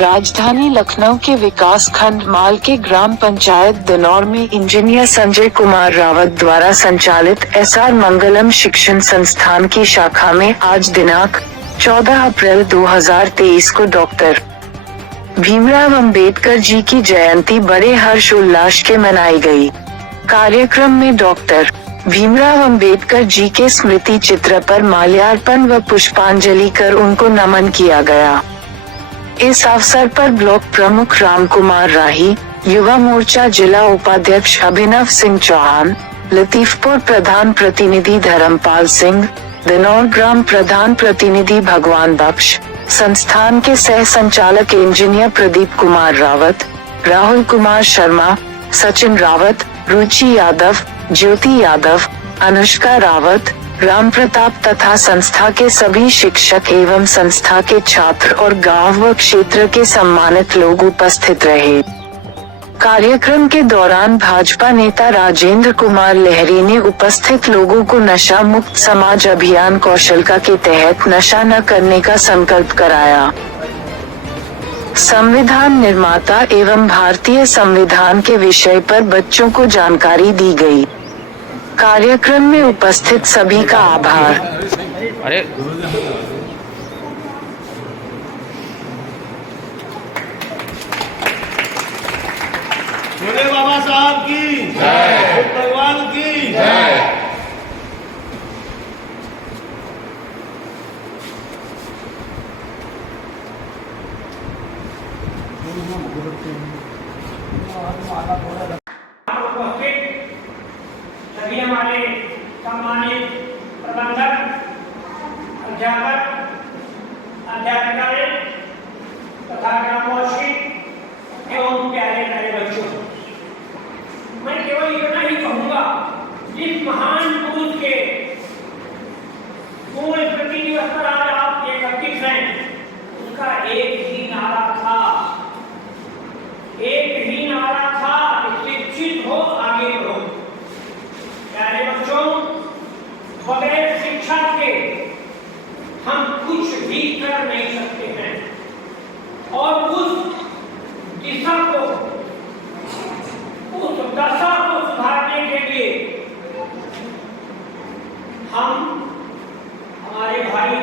राजधानी लखनऊ के विकास खंड माल के ग्राम पंचायत दिनौर में इंजीनियर संजय कुमार रावत द्वारा संचालित एसआर मंगलम शिक्षण संस्थान की शाखा में आज दिनांक 14 अप्रैल 2023 को डॉक्टर भीमराव अंबेडकर जी की जयंती बड़े हर्षोल्लास के मनाई गई। कार्यक्रम में डॉक्टर भीमराव अंबेडकर जी के स्मृति चित्र पर माल्यार्पण व पुष्पांजलि कर उनको नमन किया गया। इस अवसर पर ब्लॉक प्रमुख राम कुमार राही, युवा मोर्चा जिला उपाध्यक्ष अभिनव सिंह चौहान, लतीफपुर प्रधान प्रतिनिधि धर्मपाल सिंह, दिनौर ग्राम प्रधान प्रतिनिधि भगवान बख्श, संस्थान के सह संचालक इंजीनियर प्रदीप कुमार रावत, राहुल कुमार शर्मा, सचिन रावत, रुचि यादव, ज्योति यादव, अनुष्का रावत, राम प्रताप तथा संस्था के सभी शिक्षक एवं संस्था के छात्र और गांव व क्षेत्र के सम्मानित लोग उपस्थित रहे। कार्यक्रम के दौरान भाजपा नेता राजेंद्र कुमार लहरी ने उपस्थित लोगों को नशा मुक्त समाज अभियान कौशलका के तहत नशा न करने का संकल्प कराया। संविधान निर्माता एवं भारतीय संविधान के विषय पर बच्चों को जानकारी दी गई। कार्यक्रम में उपस्थित सभी का आभार। अरे भोले बाबा साहब की जय, भगवान की जय। सभी हमारे सम्मानित प्रबंधक, अध्यापक, अध्यापिकाएं तथा ग्रामवासी एवं प्यारे प्यारे बच्चों, मैं केवल इतना ही कहूँगा, जिस महान पुरुष के पूर्ण स्मृति दिवस पर आज आप एकत्रित हैं, उसका एक ही नारा था, शिक्षित हो आगे बढ़ो। प्यारे बच्चों, बगैर शिक्षा के हम कुछ भी कर नहीं सकते हैं और उस दिशा को, उस दशा को सुधारने के लिए हम, हमारे भाई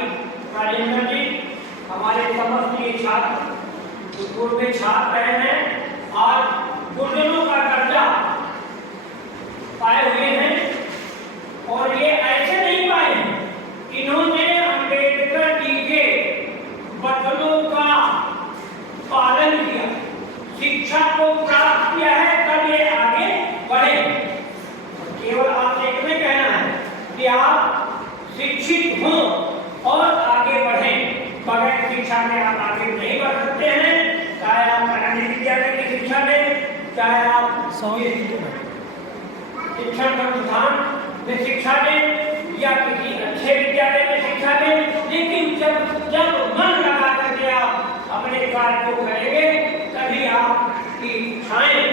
राजेंद्र जी, हमारे समस्त ये छात्र पूर्व में छात्र रहे हैं, आज गुरुजनों का दर्जा पाए हुए हैं और ये ऐसे नहीं पाए, इन्होंने अंबेडकर जी के वचनों का पालन किया, शिक्षा को प्राप्त किया है, तब ये आगे बढ़े। केवल आपसे इतना कहना है कि आप शिक्षित हों और आगे बढ़ें। बगैर शिक्षा में आप आगे नहीं बढ़ सकते हैं, चाहे आप प्राथमिक विद्यालय की शिक्षा लें, चाहे आप शिक्षण संस्थान में शिक्षा लें या किसी अच्छे विद्यालय में शिक्षा लें, लेकिन जब मन लगा करके आप अपने कार्य को करेंगे, तभी आपकी इच्छाएं,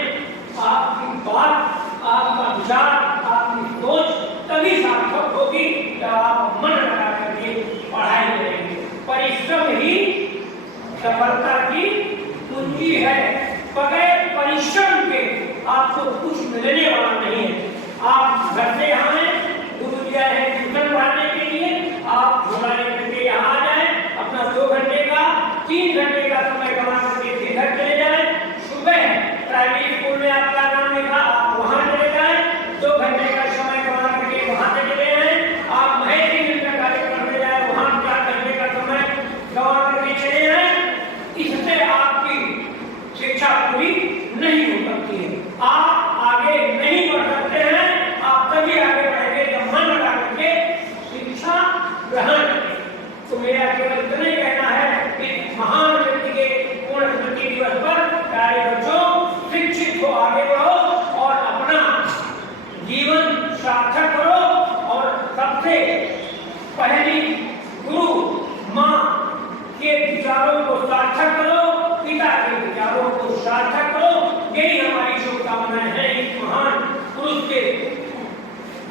आपकी बात, आपका विचार, आपकी सोच तभी सार्थक होगी जब आप मन लगा करके पढ़ाई करेंगे। परिश्रम ही सफलता की कुंजी है। बगैर परिश्रम के आपको कुछ मिलने वाला नहीं है। आप घर से यहाँ हैं, गुरु जी आए हैं ट्यूशन पढ़ाने के लिए, आप झोला लेकर के यहाँ आ जाए, अपना 2 घंटे का 3 घंटे का समय कमा करके फिर घर चले जाए। सुबह प्राइमरी स्कूल में आपका नाम लिखा, आप वहाँ चले जाए, 2 घंटे का समय कमा करके वहाँ से चले आए। आप महेश इंटर कॉलेज पढ़ने जाए, वहाँ 4 घंटे का समय गंवा करके चले आए। इससे आपकी शिक्षा पूरी नहीं हो सकती है, आप आगे नहीं बढ़ सकते हैं। आप तभी आगे बढ़ेंगे जब मन लगा करके शिक्षा ग्रहण करें। तो मेरा केवल इतना ही कहना है, इस महान व्यक्ति के पूर्ण स्मृति दिवस पर प्यारे बच्चों, शिक्षित हो, आगे बढ़ो और अपना जीवन सार्थक करो। और सबसे पहली गुरु माँ के विचारों को सार्थक करो, पिता के विचारों को सार्थक करो। यही हमारी शुभकामनाएं हैं इस महान पुरुष के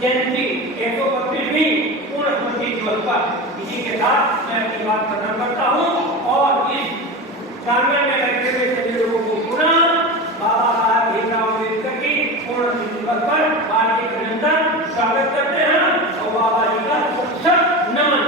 जयंती 125वीं पूर्ण स्मृति दिवस पर। इसी के साथ मैं अपनी बात खत्म करता हूँ और इस प्रांगण में बैठे हुए सभी लोगों को पुनः बाबा साहब भीमराव अम्बेडकर की पूर्ण तिथि पर हार्दिक अभिनंदन स्वागत करते हैं और बाबा जी का सशक्त नमन।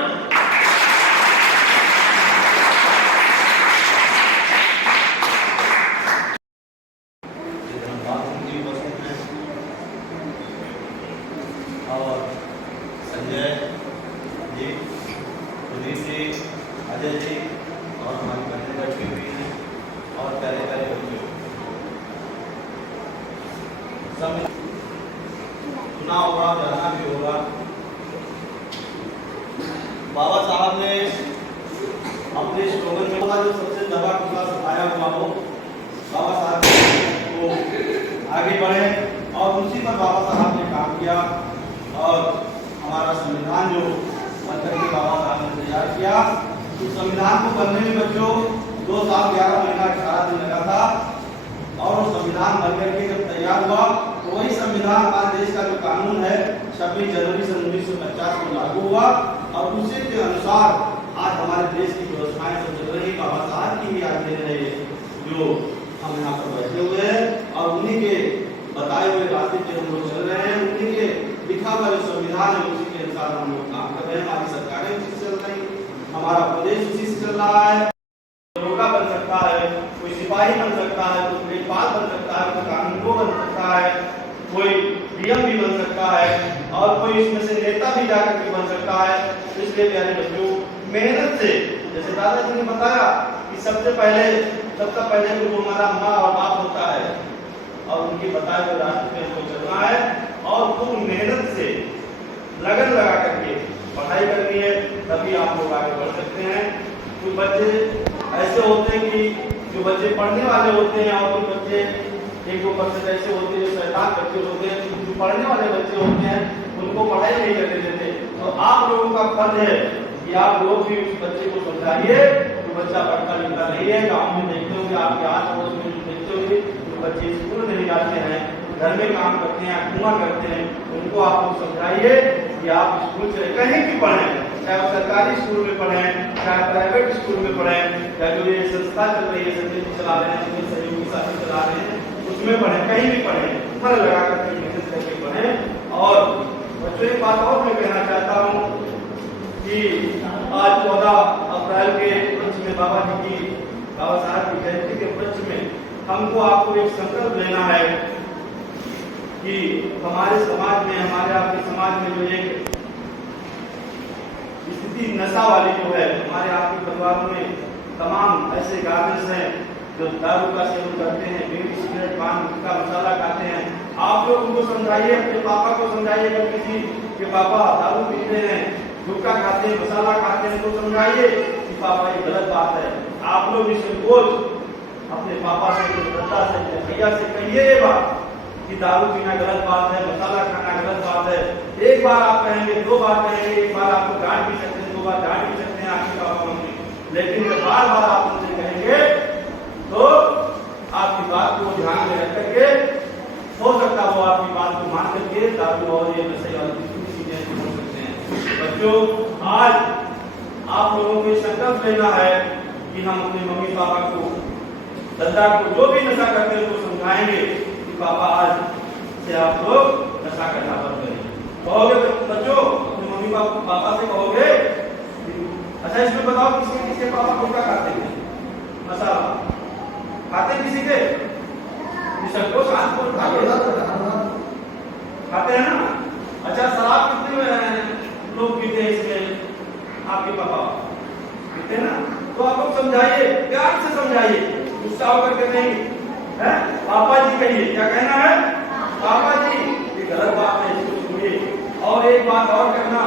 और संजय जी, सुधीर जी, अजय जी और हमारी बहनें बैठी हुई हैं और प्यारे प्यारे बच्चों, सब सुना होगा, जाना भी होगा। बाबा साहब ने अपने स्लोगन में जो सबसे दबा टुकड़ा सफाया हुआ हो, बाबा साहब को आगे बढ़े और उसी पर बाबा साहब ने काम किया और हमारा संविधान जो बनकर के बाबा साहब ने तैयार किया, उस संविधान को बनने में बच्चों 2 साल 11 महीना 18 दिन लगा था और वो संविधान बनकर के जब तैयार हुआ तो वही संविधान हमारे देश का जो कानून है 26 जनवरी सन 1950 को लागू हुआ और उसी के अनुसार आज हमारे देश की व्यवस्थाएं सब चल रही। बाबा साहब की भी आज दे रहे जो हम यहाँ पर बैठे हुए हैं और उन्हीं के बताए हुए रास्ते पे हम लोग चल रहे हैं, उन्हीं के लिखा हुआ जो संविधान है उसी के अनुसार हम लोग काम कर रहे हैं। हमारी सरकारें उसी से चल रही, हमारा प्रदेश उसी से चल रहा है। दरोगा बन सकता है, कोई सिपाही बन सकता है, कोई लेखपाल बन सकता है, कोई कानूनगो बन सकता है, कोई डीएम भी बन सकता है और कोई इसमें से नेता भी जाकर के बन सकता है। इसलिए प्यारे बच्चों, मेहनत से, जैसे दादाजी ने बताया कि सबसे पहले गुरु हमारा माँ और बाप होता है और उनकी बताए हुए रास्ते पे हमको चलना है और खूब मेहनत से लगन लगा करके पढ़ाई करनी है, तभी आप लोग आगे बढ़ सकते हैं। कुछ बच्चे ऐसे होते हैं कि जो बच्चे पढ़ने वाले होते हैं और कुछ बच्चे 1-2% ऐसे होते हैं जो शैतान बच्चे होते हैं, जो पढ़ने वाले बच्चे होते हैं उनको पढ़ाई नहीं करने देते। तो आप लोगों का फर्ज है कि आप लोग भी उस बच्चे को समझाइए जो बच्चा पढ़ता लिखता नहीं है। गाँव में देखते होंगे, आपके आस पड़ोस में देखते होंगे जो बच्चे स्कूल नहीं जाते हैं, घर में काम करते हैं, कुआं करते हैं, उनको आप लोग समझाइए कि आप स्कूल से कहीं भी पढ़ें, चाहे आप सरकारी स्कूल में पढ़ें, चाहे प्राइवेट स्कूल में पढ़ें, या जो ये संस्था चल रही है, संजय चला रहे हैं, सहयोगी साथी चला रहे हैं, उसमें पढ़ें, कहीं भी पढ़ें, मन लगा करके मेहनत करके पढ़ें। और बच्चों एक बात और मैं कहना चाहता हूँ कि आज 14 अप्रैल के उपलक्ष्य में बाबा साहब की जयंती के उपलक्ष्य में हमको आपको एक संकल्प लेना है कि हमारे समाज में, हमारे आपके समाज में जो एक स्थिति नशा वाली जो है, हमारे आपके परिवारों में तमाम ऐसे गार्जियंस हैं जो दारू का सेवन करते हैं, बीड़ी सिगरेट पान गुटखा मसाला खाते हैं। आप लोग उनको समझाइए, अपने पापा को समझाइए, अगर किसी के पापा दारू पीते हैं, गुटखा खाते हैं, मसाला खाते हैं, तो समझाइए कि पापा ये गलत बात है। आप लोग इसे रोज अपने पापा से, दादा से, भैया से कहिए ये बात कि दारू पीना गलत बात है, मसाला खाना गलत बात है। एक बार आप कहेंगे, 2 बार कहेंगे, एक बार आपको डांट भी सकते हैं, 2 बार डांट भी सकते हैं आपके पापा मम्मी, लेकिन जब बार बार आप उनसे कहेंगे तो आपकी बात को ध्यान में रख करके हो सकता है वो आपकी बात को मान करके दारू और ये नशे वाली चीजें छोड़ सकते हैं। बच्चों, आज आप लोगों को संकल्प लेना है कि हम अपने मम्मी पापा को, दादा को, जो भी नशा करते हैं उसको समझाएंगे कि पापा आज से आप लोग नशा करना बंद करें। कहोगे बच्चों, अपने मम्मी पापा से कहोगे? अच्छा, इसमें बताओ किसके पापा गुटखा खाते हैं, मसाला खाते किसी के? सबको साथ खाते हैं ना? अच्छा, शराब कितने लोग पीते हैं इसमें? आपके पापा पीते हैं ना? तो आप लोग समझाइए, प्यार से समझाइए, गुस्सा होकर के नहीं है। पापा जी कहिए, क्या कहना है? पापा जी ये गलत बात है, इसको छोड़िए। और एक बात और कहना,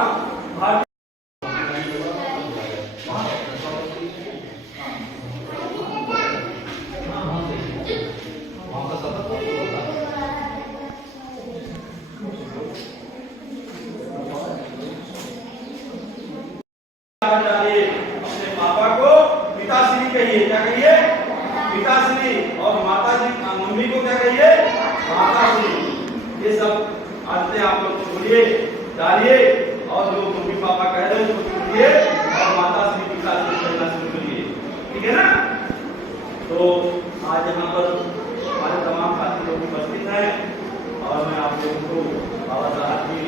अपने पापा को पिताश्री कहिए, क्या कहिए? पिताश्री। और माता जी, मम्मी को क्या कहिए? माताश्री। ये सब आदतें आप लोग छोड़िए, डालिए और जो मम्मी पापा कह रहे हैं उसको छोड़िए और माताश्री पिताश्री कहना शुरू करिए, ठीक है ना? तो आज यहाँ पर हमारे तमाम साथी लोग उपस्थित हैं और मैं आप लोगों को बाबा साहब की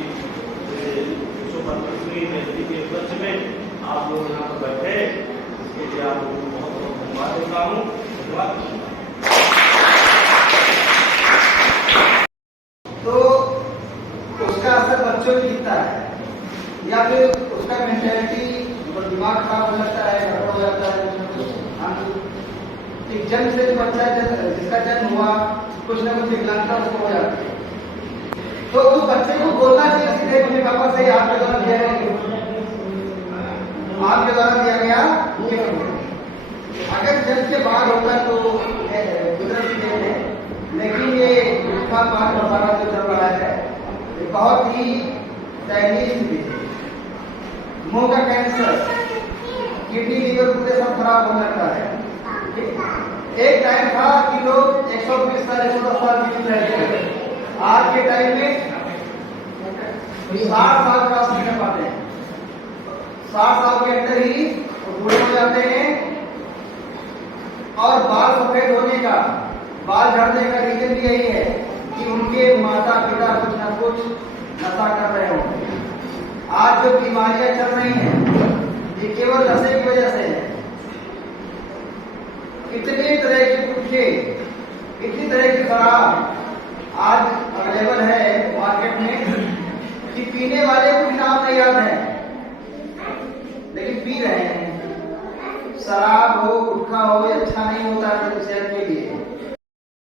विश्व पद्मश्री जयंती के उपलक्ष्य में आप लोग यहाँ पर बैठे इसके लिए आप लोगों को बहुत बहुत धन्यवाद देता हूँ। धन्यवाद। तो उसका असर बच्चों पे दिखता है या फिर उसका मेंटेलिटी दिमाग खराब हो जाता है, गड़बड़ हो जाता है। जन्म से बच्चा जिसका जन्म हुआ कुछ ना कुछ विकलांगता उसको हो जाती है, तो उस बच्चे को बोलना चाहिए सीधे अपने पापा से आपके द्वारा दिया गया, आपके द्वारा दिया गया गिफ्ट। अगर जन्म के बाद होता तो कुदरती देन है, लेकिन ये उसका पाठ बताना जो चल रहा है ये बहुत ही दयनीय स्थिति है। मुंह का कैंसर, किडनी, लीवर पूरे सब खराब होने लगता है। एक टाइम था कि लोग 120 साल 110 साल जीवित रहते थे, आज के टाइम में 60 साल क्रॉस नहीं कर पाते हैं। 60 साल के अंदर ही वो बूढ़े हो जाते हैं। और बाल सफेद होने का, बाल झड़ने का रीजन भी यही है कि उनके माता पिता कुछ ना कुछ नशा कर रहे होंगे। आज जो बीमारियां चल रही हैं ये केवल नशे की वजह से है। इतनी तरह के गुटखे, इतनी तरह की शराब आज अवेलेबल है मार्केट में कि पीने वाले को भी नाम नहीं याद है, लेकिन पी रहे हैं। शराब हो, गुटखा हो, ये अच्छा नहीं होता है सेहत के लिए।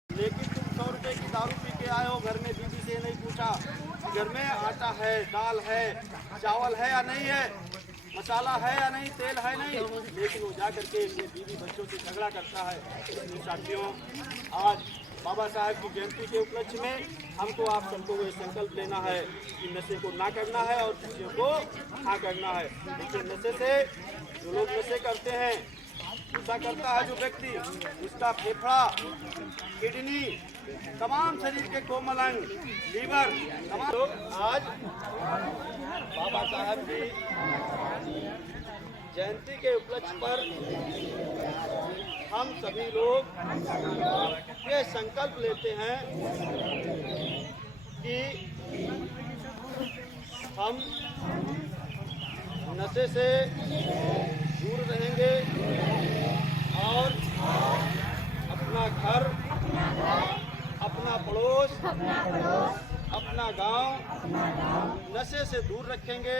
लेकिन तुम 100 रुपए की दारू पी के आए हो, घर में बीवी से नहीं पूछा घर में आटा है, दाल है, चावल है या नहीं है, मसाला है या नहीं, तेल है नहीं, लेकिन वो जा करके अपने बीवी बच्चों से झगड़ा करता है। इसलिए साथियों, आज बाबा साहब की जयंती के उपलक्ष्य में हमको आप सबको ये संकल्प लेना है कि नशे को ना करना है और चीज़ों को हाँ करना है। लेकिन नशे से जो लोग नशे करते हैं, नशा करता है जो व्यक्ति, उसका फेफड़ा, किडनी, तमाम शरीर के कोमल अंग, लीवर, तमाम लोग आज बाबा साहब की जयंती के उपलक्ष्य पर हम सभी लोग ये संकल्प लेते हैं कि हम नशे से दूर रहेंगे और अपना घर, अपना पड़ोस, अपना गांव नशे से दूर रखेंगे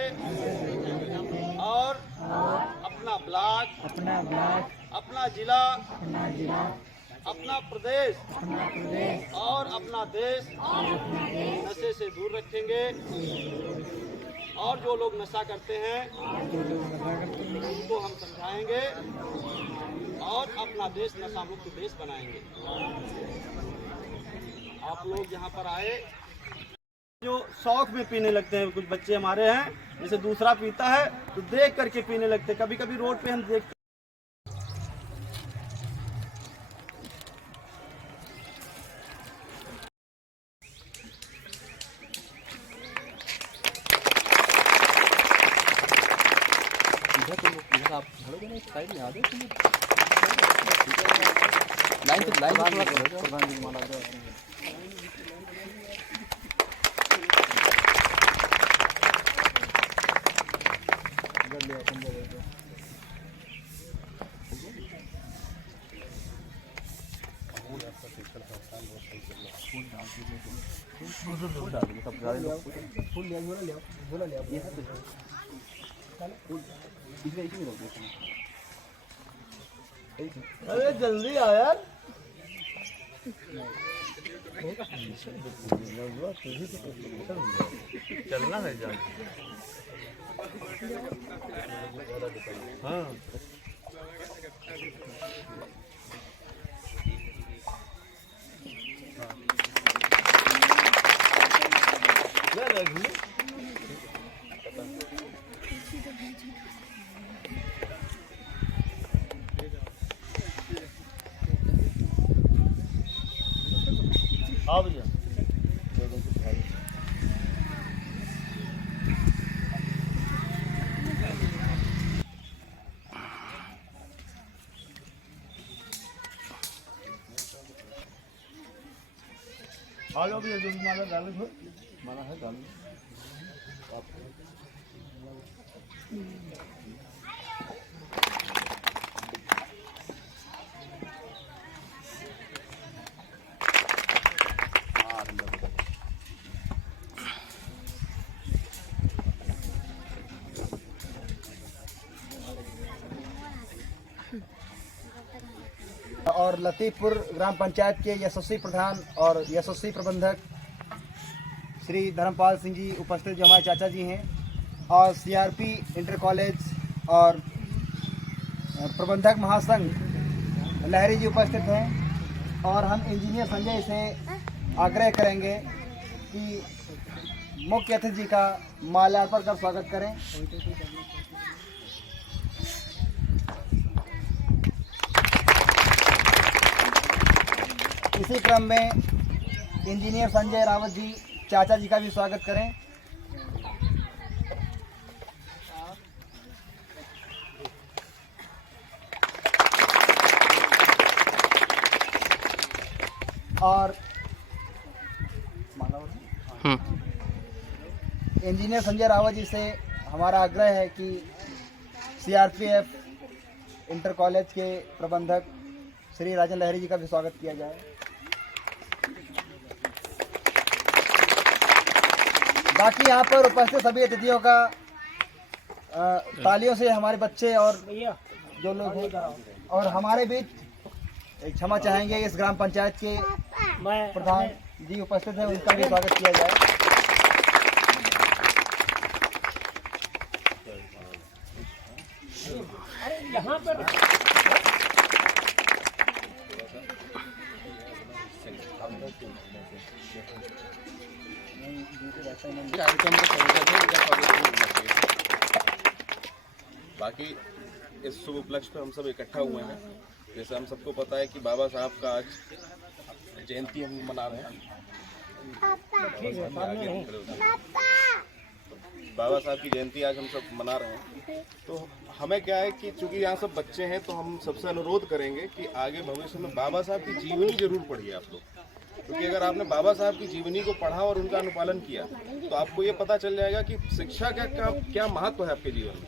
और अपना ब्लॉक, अपना जिला, अपना प्रदेश और अपना देश नशे से दूर रखेंगे। और जो लोग नशा करते हैं उनको हम समझाएंगे और अपना देश नशा मुक्त देश बनाएंगे। आप लोग यहाँ पर आए, जो शौक में पीने लगते हैं, कुछ बच्चे हमारे हैं जैसे दूसरा पीता है तो देख करके पीने लगते हैं। कभी कभी रोड पे हम देखते आप साइड में आ जाओ, लाइन से प्रधान जी माला दो। अरे जल्दी आ यार। चलना है जान। हाँ हाँ भैया। आलो भी जो माला डालो तो माला है डाल और लतीफपुर ग्राम पंचायत के यशस्वी प्रधान और यशस्वी प्रबंधक श्री धर्मपाल सिंह जी उपस्थित, जो हमारे चाचा जी हैं, और सीआरपी इंटर कॉलेज और प्रबंधक महासंघ लहरी जी उपस्थित हैं। और हम इंजीनियर संजय से आग्रह करेंगे कि मुख्य अतिथि जी का माल्यार्पण कर स्वागत करें। इसी क्रम में इंजीनियर संजय रावत जी चाचा जी का भी स्वागत करें। और इंजीनियर संजय रावत जी से हमारा आग्रह है कि सीआरपीएफ इंटर कॉलेज के प्रबंधक श्री राजन लहरी जी का भी स्वागत किया जाए। बाकी यहाँ पर उपस्थित सभी अतिथियों का तालियों से हमारे बच्चे और जो लोग हैं और हमारे बीच क्षमा चाहेंगे इस ग्राम पंचायत के प्रधान जी उपस्थित हैं, उनका भी स्वागत किया जाए। यहाँ पर बाकी इस शुभ उपलक्ष्य पर हम सब इकट्ठा हुए हैं। जैसे हम सबको पता है कि बाबा साहब का आज जयंती हम मना रहे हैं। बाबा साहब की जयंती आज हम सब मना रहे हैं। तो हमें क्या है कि चूंकि यहाँ सब बच्चे हैं तो हम सबसे अनुरोध करेंगे कि आगे भविष्य में बाबा साहब की जीवनी जरूर पढ़िए आप लोग, क्योंकि अगर आपने बाबा साहब की जीवनी को पढ़ा और उनका अनुपालन किया तो आपको ये पता चल जाएगा कि शिक्षा का क्या महत्व है आपके जीवन में।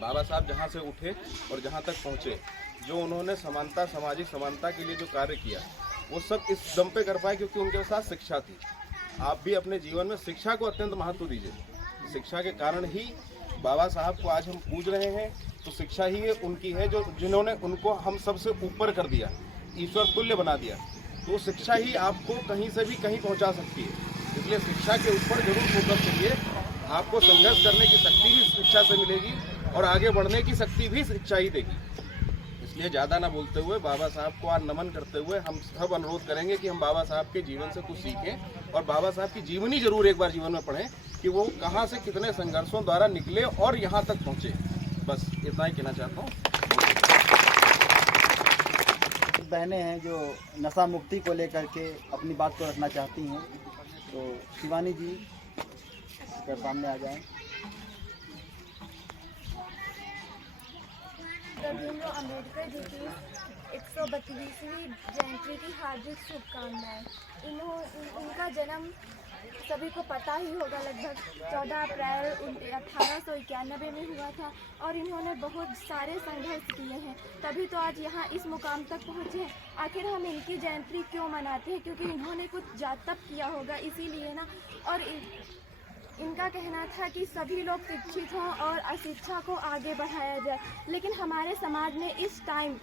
बाबा साहब जहाँ से उठे और जहाँ तक पहुँचे, जो उन्होंने समानता, सामाजिक समानता के लिए जो कार्य किया, वो सब इस दम पे कर पाए क्योंकि उनके साथ शिक्षा थी। आप भी अपने जीवन में शिक्षा को अत्यंत महत्व दीजिए। शिक्षा के कारण ही बाबा साहब को आज हम पूज रहे हैं। तो शिक्षा ही उनकी है जो जिन्होंने उनको हम सबसे ऊपर कर दिया, ईश्वर तुल्य बना दिया। तो शिक्षा ही आपको कहीं से भी कहीं पहुंचा सकती है। इसलिए शिक्षा के ऊपर जरूर फोकस करिए। आपको संघर्ष करने की शक्ति भी शिक्षा से मिलेगी और आगे बढ़ने की शक्ति भी शिक्षा ही देगी। इसलिए ज़्यादा ना बोलते हुए बाबा साहब को आज नमन करते हुए हम सब अनुरोध करेंगे कि हम बाबा साहब के जीवन से कुछ सीखें और बाबा साहब की जीवनी जरूर एक बार जीवन में पढ़ें कि वो कहाँ से कितने संघर्षों द्वारा निकले और यहाँ तक पहुँचे। बस इतना ही कहना चाहता हूँ। बहनें हैं जो नशा मुक्ति को लेकर के अपनी बात को रखना चाहती हैं, तो शिवानी जी के सामने आ जाएं। भीमराव अम्बेडकर जी की 132वीं जयंती की हार्दिक शुभकामनाएं। उनका जन्म सभी को पता ही होगा, लगभग 14 अप्रैल 1891 में हुआ था और इन्होंने बहुत सारे संघर्ष किए हैं, तभी तो आज यहाँ इस मुकाम तक पहुँचे हैं। आखिर हम इनकी जयंती क्यों मनाते हैं? क्योंकि इन्होंने कुछ जातब किया होगा, इसीलिए ना। और इनका कहना था कि सभी लोग शिक्षित हों और अशिक्षा को आगे बढ़ाया जाए, लेकिन हमारे समाज में इस टाइम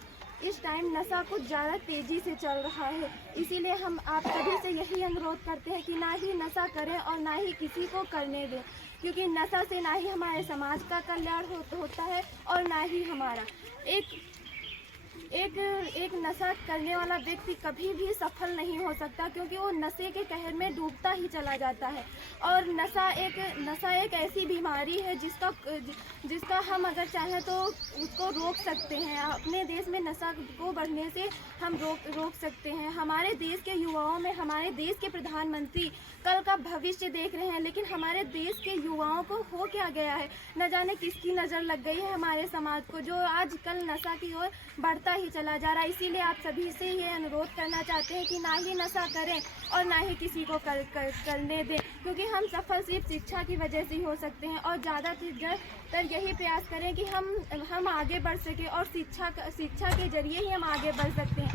नशा कुछ ज़्यादा तेज़ी से चल रहा है। इसीलिए हम आप सभी से यही अनुरोध करते हैं कि ना ही नशा करें और ना ही किसी को करने दें, क्योंकि नशा से ना ही हमारे समाज का कल्याण होता है और ना ही हमारा। एक नशा करने वाला व्यक्ति कभी भी सफल नहीं हो सकता, क्योंकि वो नशे के कहर में डूबता ही चला जाता है। और नशा एक ऐसी बीमारी है जिसका हम अगर चाहें तो उसको रोक सकते हैं। अपने देश में नशा को बढ़ने से हम रोक सकते हैं। हमारे देश के युवाओं में हमारे देश के प्रधानमंत्री कल का भविष्य देख रहे हैं, लेकिन हमारे देश के युवाओं को हो क्या गया है, न जाने किसकी नज़र लग गई है हमारे समाज को, जो आजकल नशा की ओर बढ़ता ही चला जा रहा है। इसीलिए आप सभी से ये अनुरोध करना चाहते हैं कि ना ही नशा करें और ना ही किसी को करने दें, क्योंकि हम सफल सिर्फ शिक्षा की वजह से ही हो सकते हैं। और ज़्यादातर यही प्रयास करें कि हम आगे बढ़ सकें और शिक्षा के जरिए ही हम आगे बढ़ सकते हैं।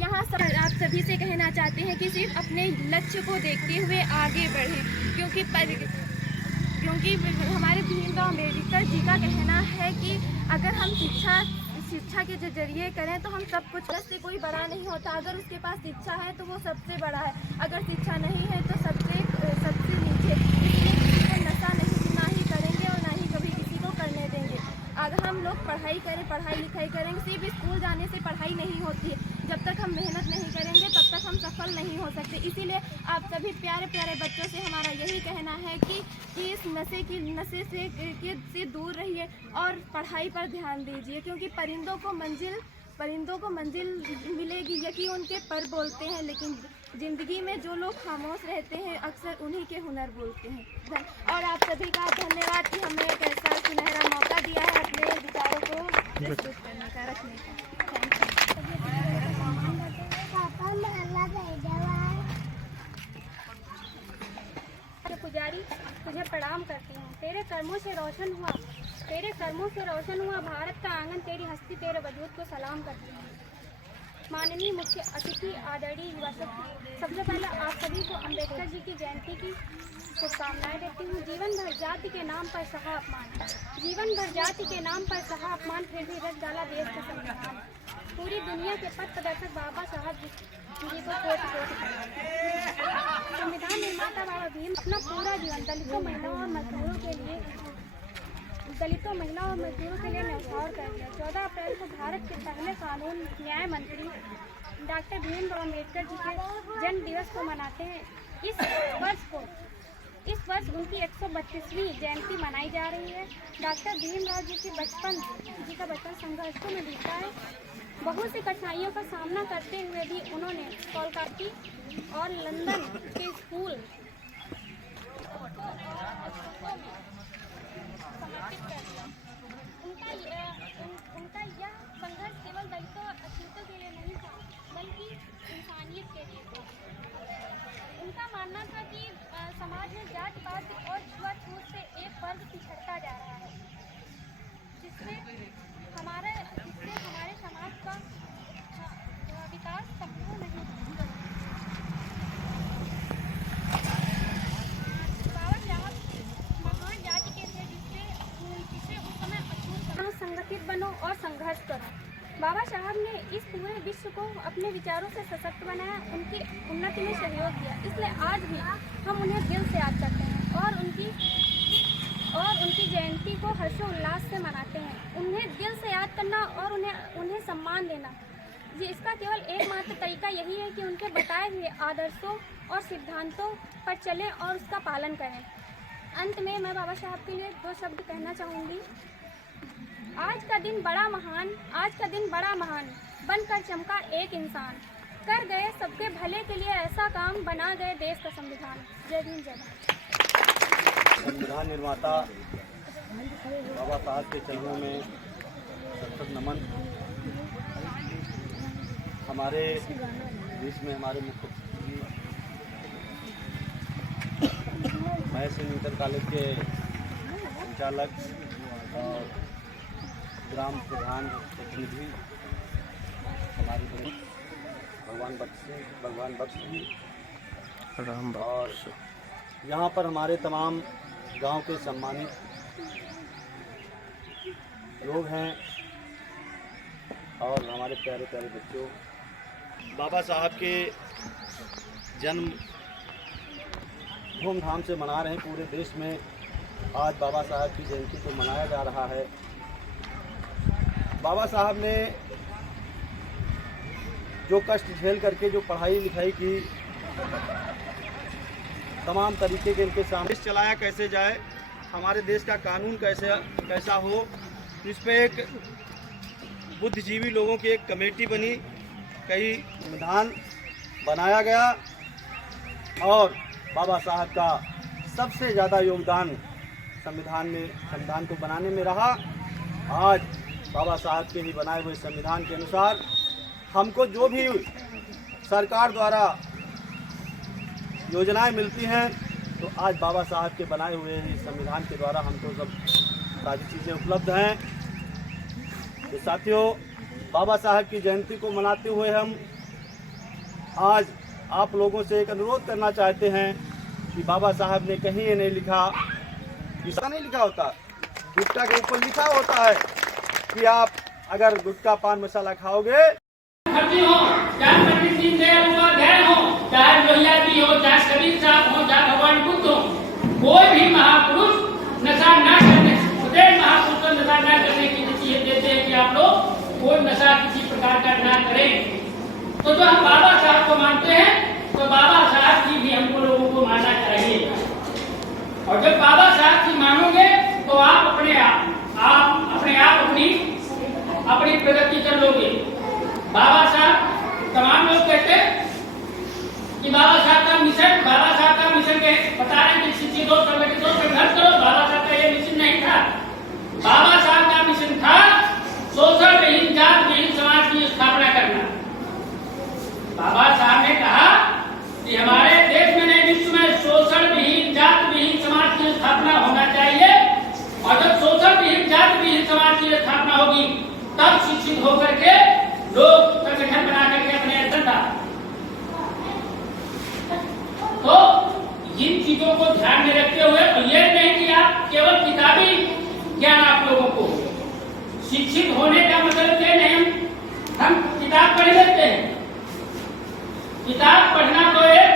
यहाँ आप सभी से कहना चाहते हैं कि सिर्फ अपने लक्ष्य को देखते हुए आगे बढ़ें, क्योंकि हमारे भीमराव अम्बेडकर जी का कहना है कि अगर हम शिक्षा के जरिए करें तो हम सब कुछ, से कोई बड़ा नहीं होता। अगर उसके पास शिक्षा है तो वो सबसे बड़ा है, अगर शिक्षा नहीं है तो सबसे नीचे। इसलिए किसी को नशा ना ही करेंगे और ना ही कभी किसी को करने देंगे। अगर हम लोग पढ़ाई लिखाई करेंगे, सिर्फ स्कूल जाने से पढ़ाई नहीं होती है। जब तक हम मेहनत नहीं करेंगे तब तक हम सफल नहीं हो सकते। इसीलिए आप सभी प्यारे प्यारे बच्चों से हमारा यही कहना है कि इस नशे से दूर रहिए और पढ़ाई पर ध्यान दीजिए, क्योंकि परिंदों को मंजिल मिलेगी, यही उनके पर बोलते हैं, लेकिन ज़िंदगी में जो लोग खामोश रहते हैं अक्सर उन्हीं के हुनर बोलते हैं। और आप सभी का धन्यवाद कि हमें एक ऐसा सुनहरा मौका दिया है अपने विचारों को प्रस्तुत करने का, रखने का। पुजारी तुझे प्रणाम करती हूँ। तेरे कर्मों से रोशन हुआ भारत का आंगन, तेरी हस्ती तेरे वजूद को सलाम करती हूँ। माननीय मुख्य अतिथि, आदरणीय युवा शक्ति, सबसे पहले आप सभी को अम्बेडकर जी की जयंती की शुभकामनाएं देती हूँ। जीवन भर जाति के नाम पर सहा अपमान, फिर भी रख डाला देश का संविधान। पूरी दुनिया के पथ प्रदर्शक बाबा साहब जी को कोटि संविधान निर्माता बाबा भीम अपना पूरा जीवन दलितों, महिलाओं और मजदूरों के लिए न्यौछावर कर दिया। 14 अप्रैल को भारत के पहले कानून न्याय मंत्री डॉक्टर भीमराव अम्बेडकर जी के जन्म दिवस को मनाते हैं। इस वर्ष उनकी 132वीं जयंती मनाई जा रही है। डॉक्टर भीमराव जी का बचपन संघर्षों में बीता है। बहुत सी कठिनाइयों का सामना करते हुए भी उन्होंने कोलकाता और लंदन के स्कूल समर्पित कर दिया। उनका यह संघर्ष केवल दलितों और अछूतों के लिए नहीं था, बल्कि इंसानियत के लिए था। उनका मानना था कि समाज में जाति पात और छुआछूत से एक वर्ग पिछड़ता जा रहा है, जिससे हमारे समाज का विकास संपूर्ण नहीं होगा। बाबा साहब महान जाति के थे, जिससे उस समय अछूत संगठित बनो और संघर्ष करो। बाबा साहब ने इस पूरे विश्व को अपने विचारों से सशक्त बनाया, उनकी उन्नति में सहयोग दिया। इसलिए आज भी हम उन्हें दिल से याद करते हैं और उनकी जयंती को हर्षोल्लास से मनाते हैं। उन्हें दिल से याद करना और उन्हें सम्मान देना, इसका केवल एकमात्र तरीका यही है कि उनके बताए हुए आदर्शों और सिद्धांतों पर चलें और उसका पालन करें। अंत में मैं बाबा साहब के लिए 2 शब्द कहना चाहूँगी। आज का दिन बड़ा महान बनकर चमका एक इंसान, कर गए सबके भले के लिए ऐसा काम, बना गए देश का संविधान। जय भीम, जय भारत। संविधान निर्माता बाबा साहब के चरणों में सशक्त नमन। हमारे बीच में हमारे मुख्य अतिथि महेश इंटर कॉलेज के संचालक और ग्राम प्रधान प्रतिनिधि हमारी भगवान बख्श जी, और यहाँ पर हमारे तमाम गांव के सम्मानित लोग हैं और हमारे प्यारे प्यारे बच्चों। बाबा साहब के जन्म धूमधाम से मना रहे हैं पूरे देश में। आज बाबा साहब की जयंती को मनाया जा रहा है। बाबा साहब ने जो कष्ट झेल करके जो पढ़ाई लिखाई की, तमाम तरीके के इनके सामने चलाया कैसे जाए, हमारे देश का कानून कैसा हो, इस पर एक बुद्धिजीवी लोगों की एक कमेटी बनी, कई संविधान बनाया गया और बाबा साहब का सबसे ज़्यादा योगदान संविधान को बनाने में रहा। आज बाबा साहब के ही बनाए हुए संविधान के अनुसार हमको जो भी सरकार द्वारा योजनाएं मिलती हैं, तो आज बाबा साहब के बनाए हुए ही संविधान के द्वारा हमको सब सारी चीज़ें उपलब्ध हैं। तो साथियों, बाबा साहब की जयंती को मनाते हुए हम आज आप लोगों से एक अनुरोध करना चाहते हैं कि बाबा साहब ने कहीं ये नहीं लिखा, ऐसा नहीं लिखा होता, गुटखा के ऊपर लिखा होता है कि आप अगर गुटखा पान मसाला खाओगे, हो चाहे पंडित दीनदयाल उपाध्याय हो, चाहे लोहिया जी हो, चाहे कबीर साहब हो, चाहे भगवान बुद्ध हो, कोई भी महापुरुष नशा न करने, प्रत्येक महापुरुष को नशा न करने की नसीहत देते हैं कि आप लोग कोई नशा किसी प्रकार का ना करें। तो जो हम बाबा साहब को मानते हैं, तो बाबा साहब की भी हमको लोगों को मानना चाहिए। और जब बाबा साहब की मानोगे तो आप अपने आप अपनी प्रगति कर लोगे। बाबा साहब, तमाम लोग कहते हैं कि बाबा साहब का मिशन बता रहे हैं कि शिक्षित हो, संगठित हो, संघर्ष करो। बाबा साहब का ये मिशन नहीं था। बाबा साहब का मिशन था शोषण विहीन, जात विहीन समाज की स्थापना करना। बाबा साहब ने कहा कि हमारे देश में नहीं विश्व में शोषण विहीन, जात विहीन समाज की स्थापना होना चाहिए। और जब शोषण विहीन, जात विहीन समाज की स्थापना होगी, तब शिक्षित होकर के लोग संगठन बना करके अपने अंदर था। तो इन चीजों को ध्यान में रखते हुए, तो ये नहीं कि आप केवल किताबी ज्ञान आप लोगों को, शिक्षित होने का मतलब ये नहीं हम किताब पढ़ लेते हैं। किताब पढ़ना तो एक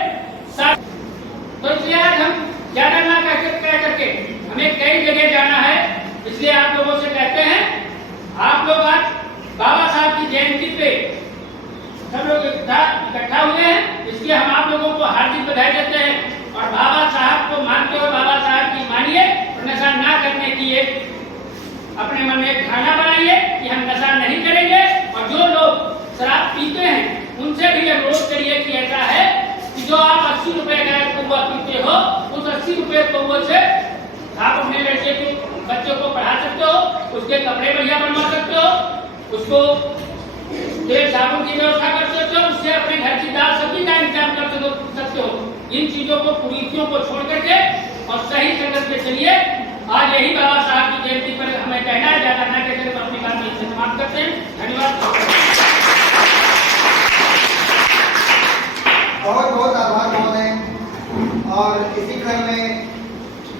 तो इसलिए आज हम ज्यादा ना कह करके हमें कई जगह जाना है, इसलिए आप लोगों से कहते हैं, आप लोग आज बाबा साहब की जयंती पे सब लोग इकट्ठा हुए हैं, इसलिए हम आप लोगों को हार्दिक बधाई देते हैं। और बाबा साहब को मानते हुए बाबा साहब की मानिए और नशा ना करने की एक अपने मन में एक धारणा बनाइए कि हम नशा नहीं करेंगे। और जो लोग शराब पीते हैं उनसे भी अनुरोध करिए कि ऐसा है कि जो आप 80 रुपए का पौवा पीते हो, उस 80 रुपए पौवे से आप अपने लड़के के बच्चों को पढ़ा सकते हो, उसके कपड़े बढ़िया बनवा सकते हो, उसको तेल साबुन की व्यवस्था कर सकते हो, उससे अपने घर की दाल सब्जी का इंतजाम कर सकते हो। इन चीजों को, कुरीतियों को छोड़ करके और सही संगत में चलिए। आज यही बाबा साहब की जयंती पर हमें कहना है, ज्यादा ना कहकर तो अपनी बात में इसे समाप्त करते हैं। धन्यवाद। बहुत बहुत आभार महोदय। और इसी क्रम में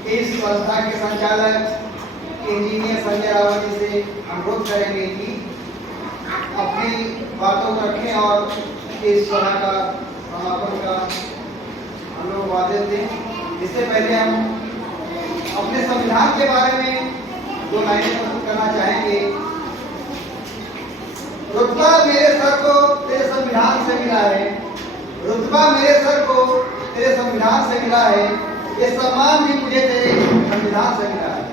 इस संस्था के संचालक इंजीनियर संजय रावत जी से अनुरोध करेंगे कि अपनी बातों को रखें और इस सभा का समापन का हम लोग वादे दें। इससे पहले हम अपने संविधान के बारे में 2 लाइनें प्रस्तुत करना चाहेंगे। रुतबा मेरे सर को तेरे संविधान से मिला है, रुतबा मेरे सर को तेरे संविधान से मिला है, ये सम्मान भी मुझे तेरे संविधान से मिला है।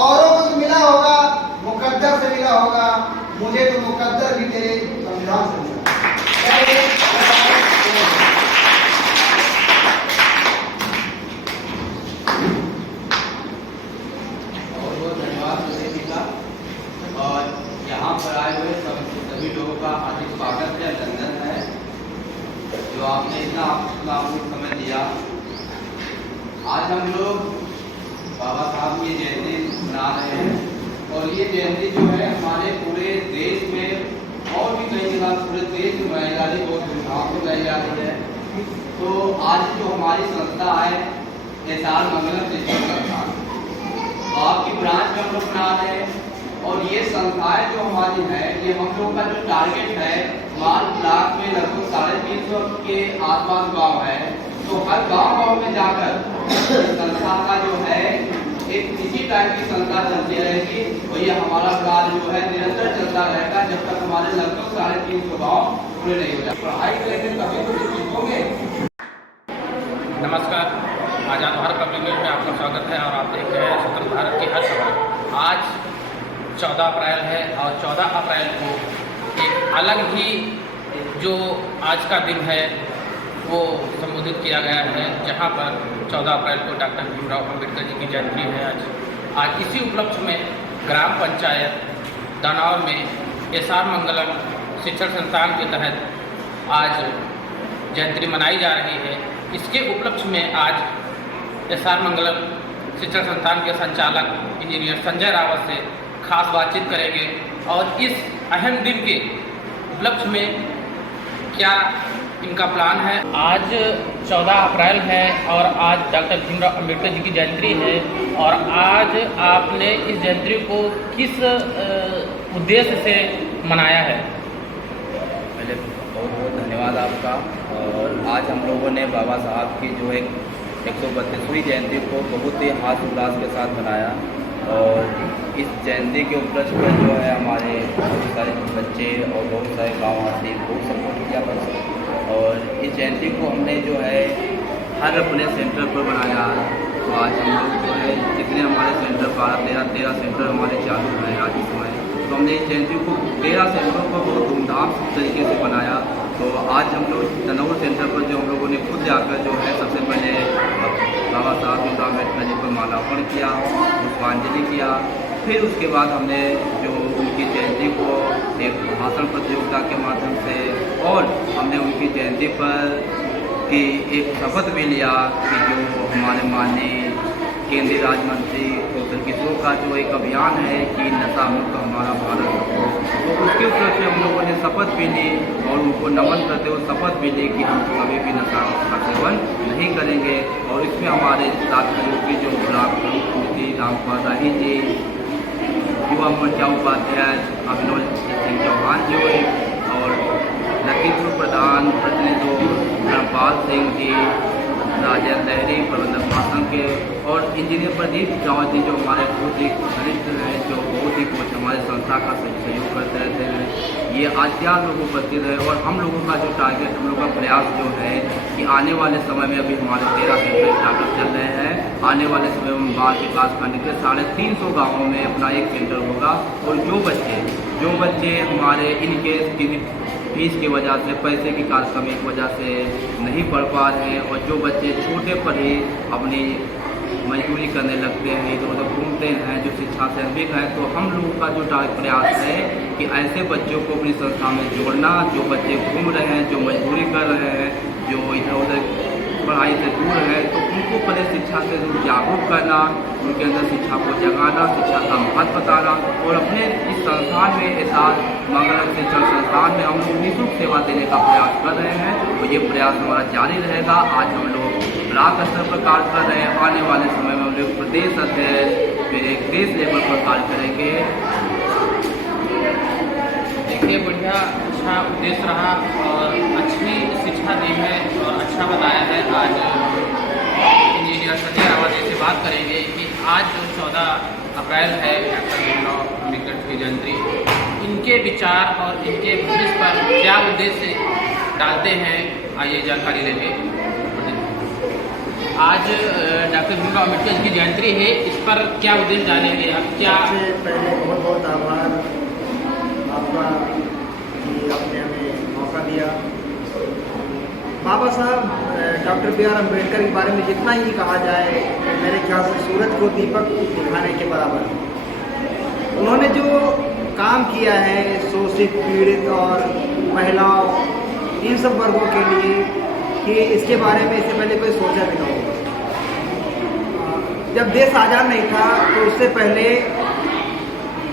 औरों को तो मिला होगा, मुकद्दर से मिला होगा, मुझे तो मुकद्दर भी तेरे संविधान से मिला। बहुत धन्यवाद जी का। और यहाँ पर आए हुए सभी लोगों का हार्दिक स्वागत है, अभिनंदन है, जो आपने इतना समय दिया। आज हम लोग बाबा साहब की जयंती मना रहे हैं और ये जयंती जो है हमारे पूरे देश में और भी कई जगह पूरे देश में मनाई जा रही है, बहुत धूमधाम से मनाई जा रही है। तो आज जो हमारी संस्था है एसआर मंगलम शिक्षण संस्थान, तो आपकी ब्रांच में हम लोग मना रहे हैं। और ये संस्थाएं जो हमारी है, ये हम लोग का जो टारगेट है, मान ब्लॉक में लगभग 350 के आसपास गाँव है, तो हर गाँव में जाकर संस्था का जो है एक इसी टाइप की संस्था चलती रहेगी और ये हमारा कार्य जो है निरंतर चलता रहेगा जब तक हमारे लगभग 350 गाँव पूरे नहीं हो जाए। पढ़ाई करेंगे तभी तो विकसित होंगे। नमस्कार, आज़ाद भारत पब्लिक न्यूज़ में आपका स्वागत है और आप देख रहे हैं स्वतंत्र भारत की हर खबर। आज 14 अप्रैल है और 14 अप्रैल को एक अलग ही जो आज का दिन है वो संबोधित किया गया है, जहां पर 14 अप्रैल को डॉक्टर भीमराव अम्बेडकर जी की जयंती है। आज इसी उपलक्ष्य में ग्राम पंचायत दनौर में एसआर मंगलम शिक्षण संस्थान के तहत आज जयंती मनाई जा रही है। इसके उपलक्ष्य में आज एसआर मंगलम शिक्षण संस्थान के संचालक इंजीनियर संजय रावत से खास बातचीत करेंगे और इस अहम दिन के उपलक्ष्य में क्या इनका प्लान है। आज 14 अप्रैल है और आज डॉक्टर भीमराव अंबेडकर जी की जयंती है और आज आपने इस जयंती को किस उद्देश्य से मनाया है? पहले बहुत बहुत धन्यवाद आपका। और आज हम लोगों ने बाबा साहब की जो 132वीं जयंती को बहुत ही हर्ष उल्लास के साथ मनाया और इस जयंती के उपलक्ष्य में जो है हमारे बहुत सारे बच्चे और बहुत सारे गाँववासी बहुत सपोर्ट किया बच्चे। और इस जयंती को हमने जो है हर अपने सेंटर पर बनाया। तो आज हम लोग जो है जितने हमारे सेंटर 12-13 सेंटर हमारे चालू हैं आज इस समय, तो हमने इस जयंती को 13 सेंटरों पर बहुत धूमधाम तरीके से बनाया। तो आज हम लोग दनौर सेंटर पर जो हम लोगों ने खुद जाकर जो है सबसे पहले बाबा साहब भीमराव अम्बेडकर जी पर माल्यार्पण किया, पुष्पांजलि किया। फिर उसके बाद हमने जो उनकी जयंती को एक भाषण प्रतियोगिता के माध्यम से और हमने उनकी जयंती पर की एक शपथ भी लिया कि जो हमारे माननीय केंद्रीय राज्य मंत्री प्रोफेसर किशोर का जो एक अभियान है कि नशा मुक्त हमारा भारत हो, तो उसके उपलक्ष्य हम लोगों ने शपथ भी ली और उनको नमन करते हुए शपथ भी ली कि हम कभी भी नशा का सेवन नहीं करेंगे। और इसमें हमारे साथ सहयोगी जो ब्लॉक प्रमुख समिति रामपाल राही जी, युवा मोर्चा उपाध्याय अभिनव सिंह चौहान जी और लखीमपुर प्रधान प्रतिनिधि धर्मपाल सिंह जी, राजेंद्र लहरी प्रबंधक भाषण के और इंजीनियर प्रदीप रावत जी जो हमारे बहुत ही घनिष्ठ हैं, जो बहुत ही कुछ हमारे संस्था का सहयोग करते रहते हैं। ये आज्ञान लोग उपस्थित है और हम लोगों का जो टारगेट, हम लोगों का प्रयास जो है कि आने वाले समय में अभी हमारे 13 सेंटर स्टार्टअप चल रहे हैं। आने वाले समय में बाल विकास खंड के 350 गाँवों में अपना एक सेंटर होगा और जो बच्चे हमारे इनके फीस की वजह से, पैसे की कमी की वजह से नहीं पढ़ पा रहे हैं और जो बच्चे छोटे पर ही अपनी मजदूरी करने लगते हैं, इधर उधर घूमते हैं, जो शिक्षा से अनभिज्ञ हैं, तो हम लोगों का जो प्रयास है कि ऐसे बच्चों को अपनी संस्था में जोड़ना। जो बच्चे घूम रहे हैं, जो मजदूरी कर रहे हैं, जो इधर उधर पढ़ाई से दूर है, तो उनको पहले शिक्षा से जागरूक करना, उनके अंदर शिक्षा को जगाना, शिक्षा का महत्व बताना। और अपने इस संस्थान में एसआर मंगलम शिक्षण संस्थान में हम लोग निःशुल्क सेवा देने का प्रयास कर रहे हैं और ये प्रयास हमारा जारी रहेगा। आज हम लोग ब्लॉक स्तर पर कार्य कर रहे हैं, आने वाले समय में हम लोग प्रदेश अध्यक्ष फिर एक देश लेवल पर कार्य करेंगे। देखिए, बढ़िया अच्छा उद्देश्य रहा और अच्छी शिक्षा दी है और अच्छा बताया है। आज इंजीनियर संजय रावत जी से बात करेंगे कि आज जो 14 अप्रैल है डॉक्टर भीमराव अम्बेडकर की जयंती, इनके विचार और इनके भविष्य पर क्या उद्देश्य डालते हैं, आइए जानकारी लेंगे। आज डॉक्टर भीमराव अम्बेडकर की जयंती है, इस पर क्या उद्देश्य डालेंगे आप? क्या पहले बहुत बहुत आभार आपका कि आपने हमें मौका दिया। बाबा साहब डॉक्टर बी आर अम्बेडकर के बारे में जितना ही कहा जाए मेरे ख्याल से सूरज को दीपक दिखाने के बराबर है। उन्होंने जो काम किया है शोषित, पीड़ित और महिलाओं, इन सब वर्गों के लिए, कि इसके बारे में इससे पहले कोई सोचा भी ना होगा। जब देश आज़ाद नहीं था तो उससे पहले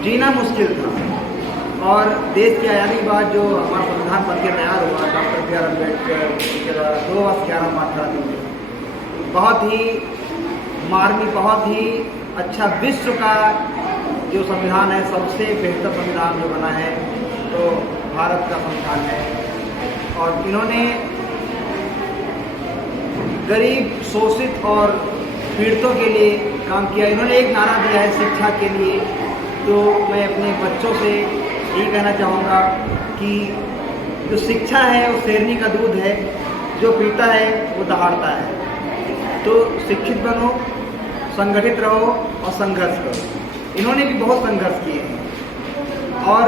जीना मुश्किल था और देश की आज़ादी के बाद जो हमारा संविधान बन के तैयार हुआ डॉक्टर बी आर अम्बेडकर के द्वारा 2 वर्ष 11 माह था, बहुत ही मार्मिक, बहुत ही अच्छा विश्व का जो संविधान है, सबसे बेहतर संविधान जो बना है तो भारत का संविधान है। और इन्होंने गरीब, शोषित और पीड़ितों के लिए काम किया। इन्होंने एक नारा दिया है शिक्षा के लिए, तो मैं अपने बच्चों से यही कहना चाहूँगा कि जो शिक्षा है वो शेरनी का दूध है, जो पीता है वो दहाड़ता है। तो शिक्षित बनो, संगठित रहो और संघर्ष करो। इन्होंने भी बहुत संघर्ष किए हैं और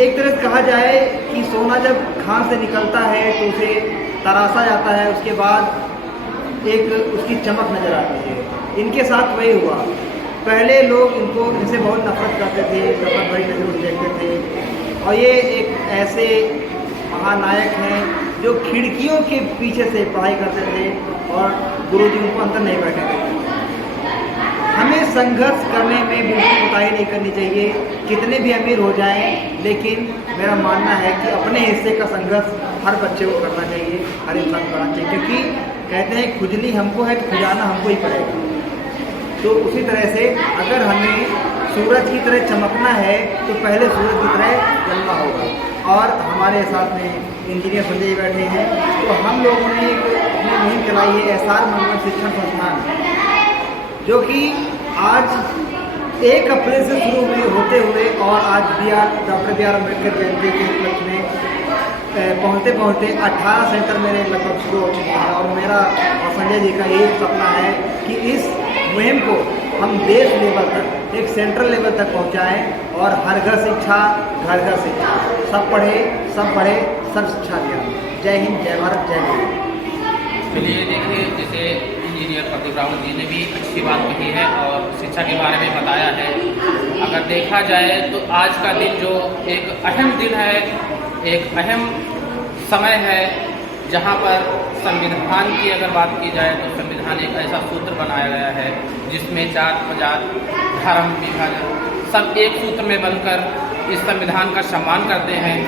एक तरह से कहा जाए कि सोना जब खान से निकलता है तो उसे तराशा जाता है, उसके बाद एक उसकी चमक नज़र आती है। इनके साथ वही हुआ पहले लोग इनसे बहुत नफरत करते थे, नफरत भरी नजरों से देखते थे। और ये एक ऐसे महानायक हैं जो खिड़कियों के पीछे से पढ़ाई करते थे और गुरुजी उनको अंदर नहीं बैठे थे। हमें संघर्ष करने में बिल्कुल कोताही नहीं करनी चाहिए, कितने भी अमीर हो जाएं, लेकिन मेरा मानना है कि अपने हिस्से का संघर्ष हर बच्चे को करना चाहिए, हर इंसान को करना चाहिए, क्योंकि कहते हैं खुजली हमको है तो खुजाना हमको ही पड़ेगा। तो उसी तरह से अगर हमें सूरज की तरह चमकना है तो पहले सूरज की तरह जलना होगा। और हमारे साथ में इंजीनियर संजय बैठे हैं, तो हम लोगों ने अपनी मुहिम चलाई है एसआर मंगलम शिक्षण संस्थान, जो कि आज 1 अप्रैल से शुरू होते हुए और आज डॉक्टर बी आर अम्बेडकर जयंती के उपलक्ष्य में पहुँचते पहुँचते 18 सेंटर मेरे लगभग शुरू हो चुके हैं। और मेरा और संजय जी का यही सपना है कि इस मुहिम को हम देश लेवल तक, एक सेंट्रल लेवल तक पहुँचाएँ और हर घर शिक्षा, घर घर शिक्षा, सब पढ़े, सब पढ़े, सब शिक्षा दिया। जय हिंद, जय भारत, जय हिंद। चलिए देखिए, जैसे इंजीनियर प्रदीप रावत जी ने भी अच्छी बात कही है और शिक्षा के बारे में बताया है। अगर देखा जाए तो आज का दिन जो एक अहम दिन है, एक अहम समय है, जहां पर संविधान की अगर बात की जाए तो संविधान एक ऐसा सूत्र बनाया गया है जिसमें जात पात धर्म विभाजन सब एक सूत्र में बनकर इस संविधान का सम्मान करते हैं।